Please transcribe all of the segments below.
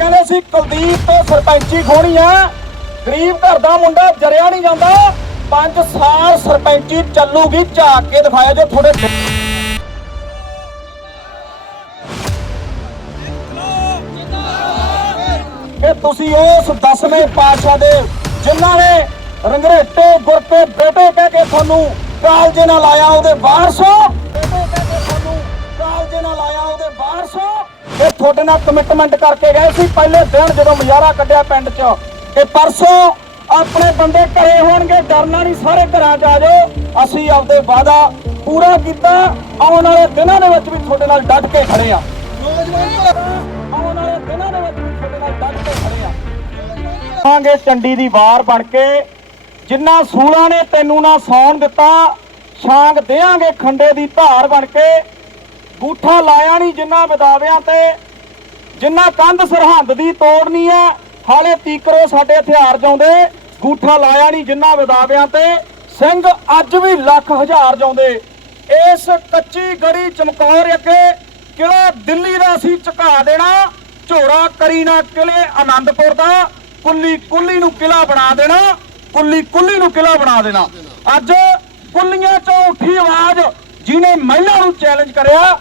ਕਹਿੰਦੇ ਸੀ ਕੁਲਦੀਪ ਤੇ ਸਰਪੰਚੀ ਖੋਣੀ ਆ ਗਰੀਬ ਘਰ ਦਾ ਮੁੰਡਾ ਜਰਿਆ ਨਹੀਂ ਜਾਂਦਾ ਪੰਜ ਸਾਲ ਸਰਪੰਚੀ ਚੱਲੂਗੀ ਝਾਕ ਕੇ ਦਿਖਾਇਆ ਜੋ ਤੁਹਾਡੇ ਕਿ ਤੁਸੀਂ ਉਸ ਦਸਵੇਂ ਪਾਤਸ਼ਾਹ ਦੇ ਜਿਨ੍ਹਾਂ ਨੇ ਰੰਗਰੇਟੇ ਗੁਰਪੇ ਬੇਟੇ ਕਹਿ ਕੇ ਤੁਹਾਨੂੰ ਕਾਲਜੇ ਨਾਲ ਲਾਇਆ ਉਹਦੇ ਵਾਰਸੋ ਇਹ ਤੁਹਾਡੇ ਨਾਲ ਕਮਿਟਮੈਂਟ ਕਰਕੇ ਗਏ ਸੀ ਪਹਿਲੇ ਦਿਨ ਜਦੋਂ ਮੁਜ਼ਾਹਰਾ ਕੱਢਿਆ ਪਿੰਡ 'ਚ ਕਿ ਪਰਸੋਂ ਆਪਣੇ ਬੰਦੇ ਘਰੇ ਹੋਣਗੇ ਡਰਨਾ ਨਹੀਂ ਸਾਰੇ ਘਰਾਂ 'ਚ ਆ ਜਾਓ ਅਸੀਂ ਆਪਦੇ ਵਾਦਾ ਪੂਰਾ ਕੀਤਾ ਆਉਣ ਵਾਲੇ ਦਿਨਾਂ ਦੇ ਵਿੱਚ ਵੀ ਤੁਹਾਡੇ ਨਾਲ ਡਟ ਕੇ ਖੜੇ ਆ ਆਉਣ ਵਾਲੇ ਦਿਨਾਂ ਦੇ ਵਿੱਚ ਤੁਹਾਡੇ ਨਾਲ ਕੇ ਖੜੇ ਆ ਚੰਡੀ ਦੀ ਵਾਰ ਬਣ ਕੇ ਜਿੰਨਾ ਸੂਲਾਂ ਨੇ ਤੈਨੂੰ ਨਾ ਸੌਣ ਦਿੱਤਾ ਛਾਂਗ ਦੇਾਂਗੇ ਖੰਡੇ ਦੀ ਧਾਰ ਬਣ ਕੇ ਗੂਠਾ ਲਾਇਆ ਨਹੀਂ ਜਿੰਨਾ ਵਿਦਾਵਿਆਂ ਤੇ ਜਿੰਨਾ ਕੰਧ ਸਰਹੰਦ ਦੀ ਤੋੜਨੀ ਹੈ ਹਾਲੇ ਤੀਕਰੋ ਸਾਡੇ ਹਥਿਆਰ ਜਾਉਂਦੇ ਗੂਠਾ ਲਾਇਆ ਨਹੀਂ ਜਿੰਨਾ ਵਿਦਾਵਿਆਂ ਤੇ ਸਿੰਘ ਅੱਜ ਵੀ ਲੱਖ ਹਜ਼ਾਰ ਜਾਉਂਦੇ ਇਸ ਕੱਚੀ ਗੜੀ ਚਮਕੌਰ ਅੱਗੇ ਕਿਲਾ ਦਿੱਲੀ ਦਾ ਸੀ ਝੁਕਾ ਦੇਣਾ ਝੋਰਾ ਕਰੀ ਨਾ ਕਿਲੇ ਆਨੰਦਪੁਰ ਦਾ ਕੁੱਲੀ ਕੁੱਲੀ ਨੂੰ ਕਿਲਾ ਬਣਾ ਦੇਣਾ ਕੁੱਲੀ ਕੁੱਲੀ ਨੂੰ ਕਿਲਾ ਬਣਾ ਦੇਣਾ ਅੱਜ ਕੁੱਲੀਆਂ ਚੋਂ ਉੱਠੀ ਆਵਾਜ਼ ਜਿਨੇ ਮਹਿਲਾ ਨੂੰ ਚੈਲੰਜ ਕਰਿਆ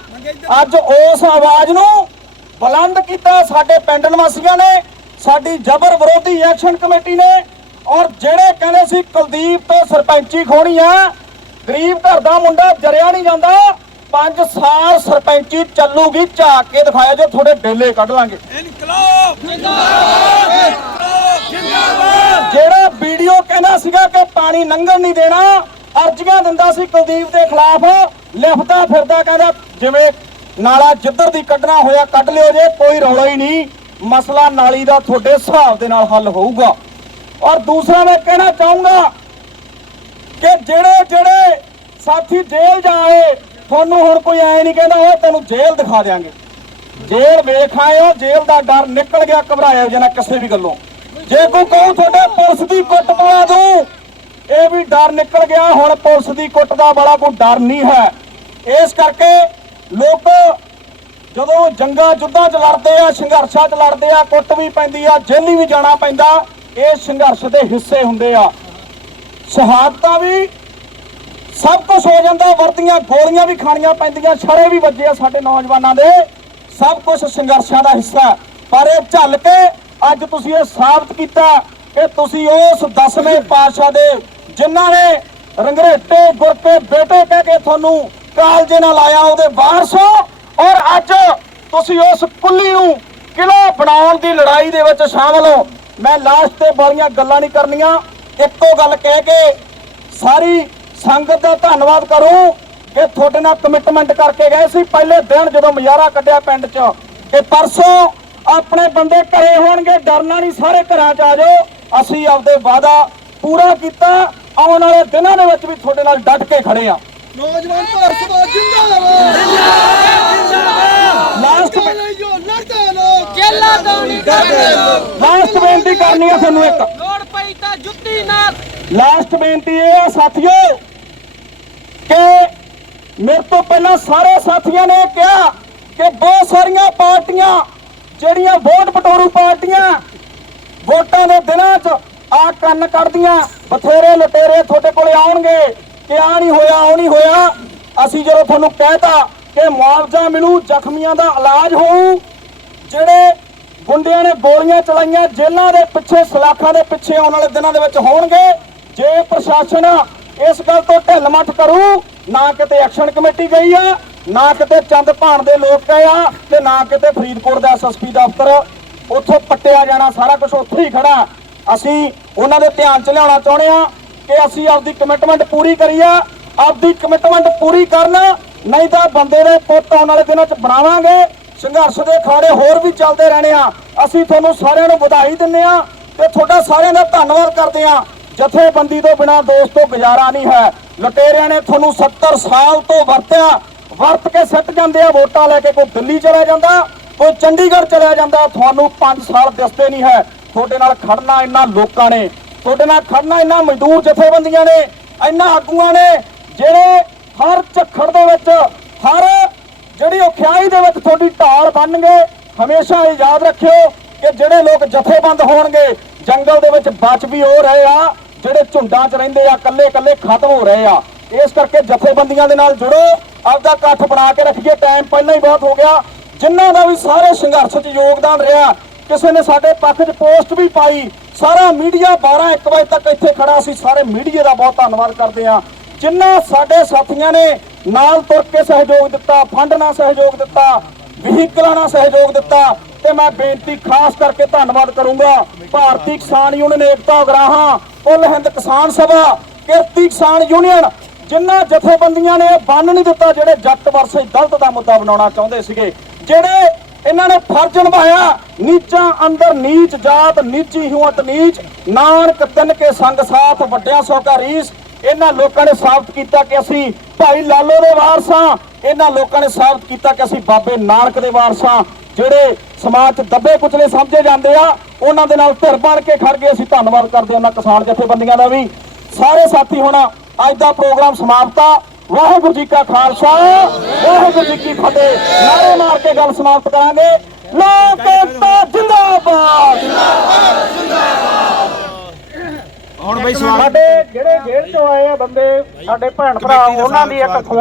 ਅੱਜ ਉਸ ਆਵਾਜ਼ ਨੂੰ ਬੁਲੰਦ ਕੀਤਾ ਸਾਡੇ ਪਿੰਡ ਨਿਵਾਸੀਆਂ ਨੇ ਸਾਡੀ ਜਬਰ ਵਿਰੋਧੀ ਐਕਸ਼ਨ ਕਮੇਟੀ ਨੇ ਔਰ ਜਿਹੜੇ ਕਹਿੰਦੇ ਸੀ ਕੁਲਦੀਪ ਤੋਂ ਸਰਪੰਚੀ ਖੋਣੀ ਆ ਗਰੀਬ ਘਰ ਦਾ ਮੁੰਡਾ ਜਰਿਆ ਨਹੀਂ ਜਾਂਦਾ ਪੰਜ ਸਾਲ ਸਰਪੰਚੀ ਚੱਲੂਗੀ ਝਾਕ ਕੇ ਦਿਖਾਇਆ ਜੋ ਤੁਹਾਡੇ ਡੇਲੇ ਕੱਢ ਲਾਂਗੇ ਇਨਕਲਾਬ ਜਿੰਦਾਬਾਦ ਜਿੰਦਾਬਾਦ ਜਿਹੜਾ ਵੀਡੀਓ ਕਹਿੰਦਾ ਸੀਗਾ ਕਿ ਪਾਣੀ ਲੰਘਣ ਨਹੀਂ ਦੇਣਾ ਅਰਜ਼ੀਆਂ ਦਿੰਦਾ ਸੀ ਕੁਲਦੀਪ ਦੇ ਖਿਲਾਫ ਲਿਫਦਾ ਫਿਰਦਾ ਕਹਿੰਦਾ ਜਿਵੇਂ ਨਾਲਾ ਜਿੱਧਰ ਦੀ ਕੱਢਣਾ ਹੋਇਆ ਕੱਢ ਲਿਓ ਜੇ ਕੋਈ ਰੌਲਾ ਹੀ ਨਹੀਂ ਮਸਲਾ ਨਾਲੀ ਦਾ ਤੁਹਾਡੇ ਹਿਸਾਬ ਦੇ ਨਾਲ ਹੱਲ ਹੋਊਗਾ ਔਰ ਦੂਸਰਾ ਮੈਂ ਕਹਿਣਾ ਚਾਹੂੰਗਾ ਕਿ ਜਿਹੜੇ ਜਿਹੜੇ ਸਾਥੀ ਜੇਲ੍ਹ ਜਾਏ ਤੁਹਾਨੂੰ ਹੁਣ ਕੋਈ ਐ ਨਹੀਂ ਕਹਿੰਦਾ ਓਏ ਤੈਨੂੰ ਜੇਲ੍ਹ ਦਿਖਾ ਦੇਾਂਗੇ ਜੇਲ ਵੇਖ ਆਇਓ ਜੇਲ੍ਹ ਦਾ ਡਰ ਨਿਕਲ ਗਿਆ ਘਬਰਾਇਆ ਜਨਾ ਕਿਸੇ ਵੀ ਗੱਲੋਂ ਜੇ ਕੋਈ ਕਹੂ ਤੁਹਾਡੇ ਪੁਲਿਸ ਦੀ ਕੁੱਟ ਪਵਾ ਦੂੰ ਇਹ ਵੀ ਡਰ ਨਿਕਲ ਗਿਆ ਹੁਣ ਪੁਲਿਸ ਦੀ ਕੁੱਟ ਦਾ ਬੜਾ ਕੋ ਡਰ ਨਹੀਂ ਹੈ ਇਸ ਕਰਕੇ ਲੋਕ ਜਦੋਂ ਜੰਗਾ ਜੁੱਧਾਂ 'ਚ ਲੜਦੇ ਆ ਸੰਘਰਸ਼ਾਂ 'ਚ ਲੜਦੇ ਆ ਕੁੱਟ ਵੀ ਪੈਂਦੀ ਆ ਜੇਲੀ ਵੀ ਜਾਣਾ ਪੈਂਦਾ ਇਹ ਸੰਘਰਸ਼ ਦੇ ਹਿੱਸੇ ਹੁੰਦੇ ਆ ਸ਼ਹਾਦਤਾਂ ਵੀ ਸਭ ਕੁਝ ਹੋ ਜਾਂਦਾ ਵਰਦੀਆਂ ਗੋਲੀਆਂ ਵੀ ਖਾਣੀਆਂ ਪੈਂਦੀਆਂ ਛੜੇ ਵੀ ਵੱਜੇ ਆ ਸਾਡੇ ਨੌਜਵਾਨਾਂ ਦੇ ਸਭ ਕੁਝ ਸੰਘਰਸ਼ਾਂ ਦਾ ਹਿੱਸਾ ਪਰ ਇਹ ਝੱਲ ਕੇ ਅੱਜ ਤੁਸੀਂ ਇਹ ਸਾਬਤ ਕੀਤਾ ਕਿ ਤੁਸੀਂ ਉਸ ਦਸਵੇਂ ਪਾਤਸ਼ਾਹ ਦੇ ਜਿਨ੍ਹਾਂ ਨੇ ਰੰਗਰੇਟੇ ਗੁਰਤੇ ਬੇਟੇ ਕਹਿ ਕੇ ਤੁਹਾਨੂੰ ਕਾਲਜੇ ਨਾਲ ਆਇਆ ਉਹਦੇ ਵਾਰਸੋ ਔਰ ਅੱਜ ਤੁਸੀਂ ਉਸ ਕੁੱਲੀ ਨੂੰ ਕਿਲਾ ਬਣਾਉਣ ਦੀ ਲੜਾਈ ਦੇ ਵਿੱਚ ਸ਼ਾਮਲ ਹੋ ਮੈਂ ਲਾਸਟ ਤੇ ਬੜੀਆਂ ਗੱਲਾਂ ਨਹੀਂ ਕਰਨੀਆਂ ਇੱਕੋ ਗੱਲ ਕਹਿ ਕੇ ਸਾਰੀ ਸੰਗਤ ਦਾ ਧੰਨਵਾਦ ਕਰੂੰ ਕਿ ਤੁਹਾਡੇ ਨਾਲ ਕਮਿਟਮੈਂਟ ਕਰਕੇ ਗਏ ਸੀ ਪਹਿਲੇ ਦਿਨ ਜਦੋਂ ਮਜ਼ਾਰਾ ਕੱਢਿਆ ਪਿੰਡ 'ਚ ਕਿ ਪਰਸੋਂ ਆਪਣੇ ਬੰਦੇ ਘਰੇ ਹੋਣਗੇ ਡਰਨਾ ਨਹੀਂ ਸਾਰੇ ਘਰਾਂ 'ਚ ਆ ਜਾਓ ਅਸੀਂ ਆਪਦੇ ਵਾਦਾ ਪੂਰਾ ਕੀਤਾ ਆਉਣ ਵਾਲੇ ਦਿਨਾਂ ਦੇ ਵਿੱਚ ਵੀ ਤੁਹਾਡੇ ਨਾਲ ਡਟ ਕੇ ਖੜੇ ਆ ਨੌਜਵਾਨ ਭਾਰਤ ਸਭਾ ਜਿੰਦਾਬਾਦ ਜਿੰਦਾਬਾਦ ਲਾਸਟ ਲੜਦੇ ਲੋਕ ਜੇਲਾ ਕਰਦੇ ਲੋਕ ਲਾਸਟ ਬੇਨਤੀ ਕਰਨੀ ਆ ਤੁਹਾਨੂੰ ਇੱਕ ਲੋੜ ਪਈ ਤਾਂ ਜੁੱਤੀ ਨਾਲ ਲਾਸਟ ਬੇਨਤੀ ਇਹ ਆ ਸਾਥੀਓ ਕਿ ਮੇਰੇ ਤੋਂ ਪਹਿਲਾਂ ਸਾਰੇ ਸਾਥੀਆਂ ਨੇ ਕਿਹਾ ਕਿ ਬਹੁਤ ਸਾਰੀਆਂ ਪਾਰਟੀਆਂ ਜਿਹੜੀਆਂ ਵੋਟ ਪਟੋਰੂ ਪਾਰਟੀਆਂ ਵੋਟਾਂ ਦੇ ਦਿਨਾਂ 'ਚ ਆ ਕੰਨ ਕੱਢਦੀਆਂ ਬਥੇਰੇ ਲਟੇਰੇ ਤੁਹਾਡੇ ਕੋਲੇ ਆਉਣਗੇ ਕਿ ਆ ਨਹੀਂ ਹੋਇਆ ਉਹ ਨਹੀਂ ਹੋਇਆ ਅਸੀਂ ਜਦੋਂ ਤੁਹਾਨੂੰ ਕਹਿਤਾ ਕਿ ਮੁਆਵਜ਼ਾ ਮਿਲੂ ਜ਼ਖਮੀਆਂ ਦਾ ਇਲਾਜ ਹੋਊ ਜਿਹੜੇ ਗੁੰਡਿਆਂ ਨੇ ਗੋਲੀਆਂ ਚਲਾਈਆਂ ਜੇਲ੍ਹਾਂ ਦੇ ਪਿੱਛੇ ਸਲਾਖਾਂ ਦੇ ਪਿੱਛੇ ਆਉਣ ਵਾਲੇ ਦਿਨਾਂ ਦੇ ਵਿੱਚ ਹੋਣਗੇ ਜੇ ਪ੍ਰਸ਼ਾਸਨ ਇਸ ਗੱਲ ਤੋਂ ਢਿੱਲ ਮੱਠ ਕਰੂ ਨਾ ਕਿਤੇ ਐਕਸ਼ਨ ਕਮੇਟੀ ਗਈ ਆ ਨਾ ਕਿਤੇ ਚੰਦ ਭਾਣ ਦੇ ਲੋਕ ਗਏ ਆ ਤੇ ਨਾ ਕਿਤੇ ਫਰੀਦਕੋਟ ਦਾ ਐਸਐਸਪੀ ਦਫ਼ਤਰ ਉੱਥੋਂ ਪੱਟਿਆ ਜਾਣਾ ਸਾਰਾ ਕੁਝ ਉੱਥੇ ਹੀ ਖੜਾ ਅਸੀਂ ਉਹਨਾਂ ਦੇ ਧਿਆਨ 'ਚ ਲਿਆਉਣਾ ਚਾਹੁੰਦੇ ਆ ਕਿ ਅਸੀਂ ਆਪਦੀ ਕਮਿਟਮੈਂਟ ਪੂਰੀ ਕਰੀ ਆ ਆਪਦੀ ਕਮਿਟਮੈਂਟ ਪੂਰੀ ਕਰਨਾ ਨਹੀਂ ਤਾਂ ਬੰਦੇ ਦੇ ਪੁੱਤ ਆਉਣ ਵਾਲੇ ਦਿਨਾਂ 'ਚ ਬਣਾਵਾਂਗੇ ਸੰਘਰਸ਼ ਦੇ ਖਾੜੇ ਹੋਰ ਵੀ ਚੱਲਦੇ ਰਹਿਣੇ ਆ ਅਸੀਂ ਤੁਹਾਨੂੰ ਸਾਰਿਆਂ ਨੂੰ ਵਧਾਈ ਦਿੰਨੇ ਆ ਤੇ ਤੁਹਾਡਾ ਸਾਰਿਆਂ ਦਾ ਧੰਨਵਾਦ ਕਰਦੇ ਆ ਜਥੇਬੰਦੀ ਤੋਂ ਬਿਨਾ ਦੋਸਤੋ ਗੁਜ਼ਾਰਾ ਨਹੀਂ ਹੈ ਲੁਟੇਰਿਆਂ ਨੇ ਤੁਹਾਨੂੰ 70 ਸਾਲ ਤੋਂ ਵਰਤਿਆ ਵਰਤ ਕੇ ਸੱਟ ਜਾਂਦੇ ਆ ਵੋਟਾਂ ਲੈ ਕੇ ਕੋਈ ਦਿੱਲੀ ਚਲਾ ਜਾਂਦਾ ਕੋਈ ਚੰਡੀਗੜ੍ਹ ਚਲਾ ਜਾਂਦਾ ਤੁਹਾਨੂੰ 5 ਸਾਲ ਦਿਸਦੇ ਨਹੀਂ ਹੈ ਤੁਹਾਡੇ ਨਾਲ ਖੜਨਾ ਇੰਨਾ ਲੋਕਾਂ ਨੇ ਤੁਹਾਡੇ ਨਾਲ ਖੜਨਾ ਇੰਨਾ ਮਜ਼ਦੂਰ ਜਥੇਬੰਦੀਆਂ ਨੇ ਇੰਨਾ ਆਗੂਆਂ ਨੇ ਜਿਹੜੇ ਹਰ ਝੱਖੜ ਦੇ ਵਿੱਚ ਹਰ ਜਿਹੜੀ ਔਖਿਆਈ ਦੇ ਵਿੱਚ ਤੁਹਾਡੀ ਢਾਲ ਬਣਨਗੇ ਹਮੇਸ਼ਾ ਇਹ ਯਾਦ ਰੱਖਿਓ ਕਿ ਜਿਹੜੇ ਲੋਕ ਜਥੇਬੰਦ ਹੋਣਗੇ ਜੰਗਲ ਦੇ ਵਿੱਚ ਬਚ ਵੀ ਹੋ ਰਹੇ ਆ ਜਿਹੜੇ ਝੁੰਡਾਂ 'ਚ ਰਹਿੰਦੇ ਆ ਕੱਲੇ-ਕੱਲੇ ਖਤਮ ਹੋ ਰਹੇ ਆ ਇਸ ਕਰਕੇ ਜਥੇਬੰਦੀਆਂ ਦੇ ਨਾਲ ਜੁੜੋ ਆਪਦਾ ਇਕੱਠ ਬਣਾ ਕੇ ਰੱਖੀਏ ਟਾਈਮ ਪਹਿਲਾਂ ਹੀ ਬਹੁਤ ਹੋ ਗਿਆ ਜਿਨ੍ਹਾਂ ਦਾ ਵੀ ਸਾਰੇ ਸੰਘਰਸ਼ 'ਚ ਯੋਗਦਾਨ ਰਿਹਾ ਕਿਸੇ ਨੇ ਸਾਡੇ ਪੱਖ 'ਚ ਪੋਸਟ ਵੀ ਪਾਈ ਸਾਰਾ ਮੀਡੀਆ 12 1 ਵਜੇ ਤੱਕ ਇੱਥੇ ਖੜਾ ਸੀ ਸਾਰੇ ਮੀਡੀਆ ਦਾ ਬਹੁਤ ਧੰਨਵਾਦ ਕਰਦੇ ਆ ਜਿੰਨਾ ਸਾਡੇ ਸਾਥੀਆਂ ਨੇ ਨਾਲ ਤੁਰ ਕੇ ਸਹਿਯੋਗ ਦਿੱਤਾ ਫੰਡ ਨਾਲ ਸਹਿਯੋਗ ਦਿੱਤਾ ਵਹੀਕਲਾਂ ਨਾਲ ਸਹਿਯੋਗ ਦਿੱਤਾ ਤੇ ਮੈਂ ਬੇਨਤੀ ਖਾਸ ਕਰਕੇ ਧੰਨਵਾਦ ਕਰੂੰਗਾ ਭਾਰਤੀ ਕਿਸਾਨ ਯੂਨੀਅਨ ਏਕਤਾ ਉਗਰਾਹਾਂ ਪੁੱਲ ਹਿੰਦ ਕਿਸਾਨ ਸਭਾ ਕਿਰਤੀ ਕਿਸਾਨ ਯੂਨੀਅਨ ਜਿੰਨਾ ਜਥੇਬੰਦੀਆਂ ਨੇ ਬੰਨ ਨਹੀਂ ਦਿੱਤਾ ਜਿਹੜੇ ਜੱਟ ਵਰਸੇ ਦਲਤ ਦਾ ਮੁੱਦਾ ਬਣਾਉਣਾ ਚਾਹੁੰਦੇ ਸੀਗੇ ਜਿਹੜੇ ਇਹਨਾਂ ਨੇ ਫਰਜ਼ ਨਿਭਾਇਆ ਨੀਚਾਂ ਅੰਦਰ ਨੀਚ ਜਾਤ ਨੀਚੀ ਹਿਉਤ ਨੀਚ ਨਾਨਕ ਤਿੰਨ ਕੇ ਸੰਗ ਸਾਥ ਵੱਡਿਆ ਸੋ ਕਾ ਰੀਸ ਇਹਨਾਂ ਲੋਕਾਂ ਨੇ ਸਾਬਤ ਕੀਤਾ ਕਿ ਅਸੀਂ ਭਾਈ ਲਾਲੋ ਦੇ ਵਾਰਸਾਂ ਇਹਨਾਂ ਲੋਕਾਂ ਨੇ ਸਾਬਤ ਕੀਤਾ ਕਿ ਅਸੀਂ ਬਾਬੇ ਨਾਨਕ ਦੇ ਵਾਰਸਾਂ ਜਿਹੜੇ ਸਮਾਜ 'ਚ ਦੱਬੇ ਕੁਚਲੇ ਸਮਝੇ ਜਾਂਦੇ ਆ ਉਹਨਾਂ ਦੇ ਨਾਲ ਧਿਰ ਬਣ ਕੇ ਖੜ ਗਏ ਅਸੀਂ ਧੰਨਵਾਦ ਕਰਦੇ ਹਾਂ ਕਿਸਾਨ ਜਥੇਬੰਦੀਆਂ ਦਾ ਵੀ ਸਾਰੇ ਸਾਥੀ ਹੁਣ ਅੱਜ ਦਾ ਪ੍ਰੋਗਰਾਮ ਸਮਾਪਤ ਆ ਵਾਹਿਗੁਰੂ ਜੀ ਕਾ ਖਾਲਸਾ ਵਾਹਿਗੁਰੂ ਜੀ ਕੀ ਫਤਿਹ ਨਾਰੇ ਮਾਰ ਕੇ ਗੱਲ ਸਮਾਪਤ ਕਰਾਂਗੇ ਤਾਂ ਜਿੰਦਾਬਾਦ ਜਿੰਦਾਬਾਦ ਜਿੰਦਾਬਾਦ ਹੁਣ ਬਈ ਸਾਡੇ ਜਿਹੜੇ ਜੇਲ੍ਹ ਚੋਂ ਆਏ ਆ ਬੰਦੇ ਸਾਡੇ ਭੈਣ ਭਰਾ ਉਹਨਾਂ ਦੀ ਇੱਕ